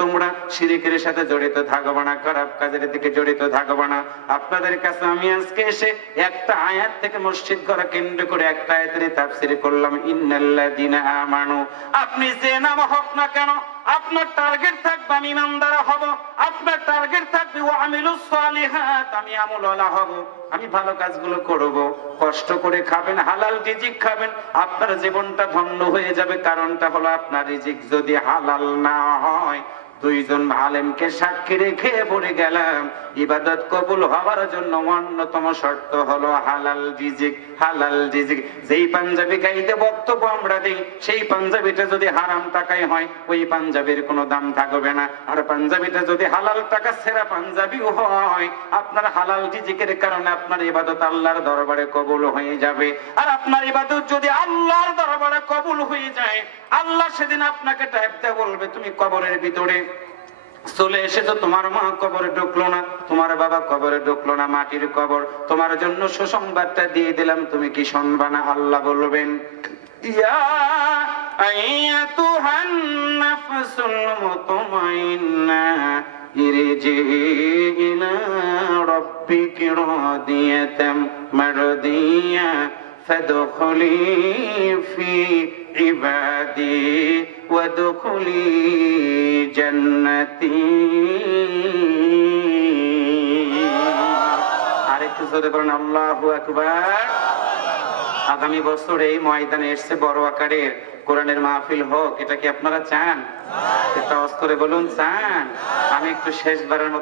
তোমরা শিরকের সাথে জড়িত থাকবে না, খারাপ কাজের দিকে জড়িত থাকবে না। আপনাদের কাছে আমি আজকে এসে একটা আয়াত থেকে মসজিদ করা কেন্দ্র করে একটা আয়াতের তাফসীর করলাম, ইন্নাল্লাযীনা আমানু। আপনি যে নাম হোক না কেন, আপনার টার্গেট থাকবে আমি ইমানদার হব, আপনার টার্গেট থাকবে ওয়া আমিলুস সালিহাত, আমি আমলওয়ালা হব, আমি ভালো কাজগুলো করব। কষ্ট করে খাবেন, হালাল রিজিক খাবেন, আপনার জীবনটা ধন্য হয়ে যাবে। কারণটা হলো আপনার রিজিক যদি হালাল না হয়, দুইজন আলেমকে সাক্ষী রেখে পড়ে গেলাম, ইবাদত কবুল হওয়ার জন্য অন্যতম শর্ত হলো হালাল রিজিক। হালাল রিজিক। যেই পাঞ্জাবি গাইতে বক্তব্য আমরা দেই, সেই পাঞ্জাবিটা যদি হারাম টাকায় হয়, ওই পাঞ্জাবির কোনো দাম থাকবে না। আর পাঞ্জাবিটা যদি হালাল টাকা সেরা পাঞ্জাবিও হয়, আপনার হালাল রিজিকের কারণে আপনার ইবাদত আল্লাহর দরবারে কবুল হয়ে যাবে। আর আপনার ইবাদত যদি আল্লাহর দরবারে কবুল হয়ে যায়, আল্লাহ সেদিন আপনাকে ডাকতে বলবে, তুমি কবরের ভিতরে চলে এসেছো, তোমার মা কবরে ঢুকলো না, তোমার বাবা কবরে ঢুকলো না, মাটির কবর, তোমার জন্য সুসংবাদটা দিয়ে দিলাম, তুমি কি শুনবা না? আল্লাহ বলবেন, ইয়া আইয়াতুহান নাফসুল মুতমাইন্না ইরজিই ইলা রাব্বিকি রাদিয়াতাম মারদিয়া ফাদখুলি ফি ইবাদি ওয়াদখুলি জান্নাতি। আরেকটু জোরে বলেন আল্লাহু আকবার। আগামী বছর এই ময়দানে এসছে বড় আকারের কোরআনের মাহফিল হোক, এটা কি আপনারা চান? এটা অস্তরে বলুন চান? আমি একটু শেষবারের মতো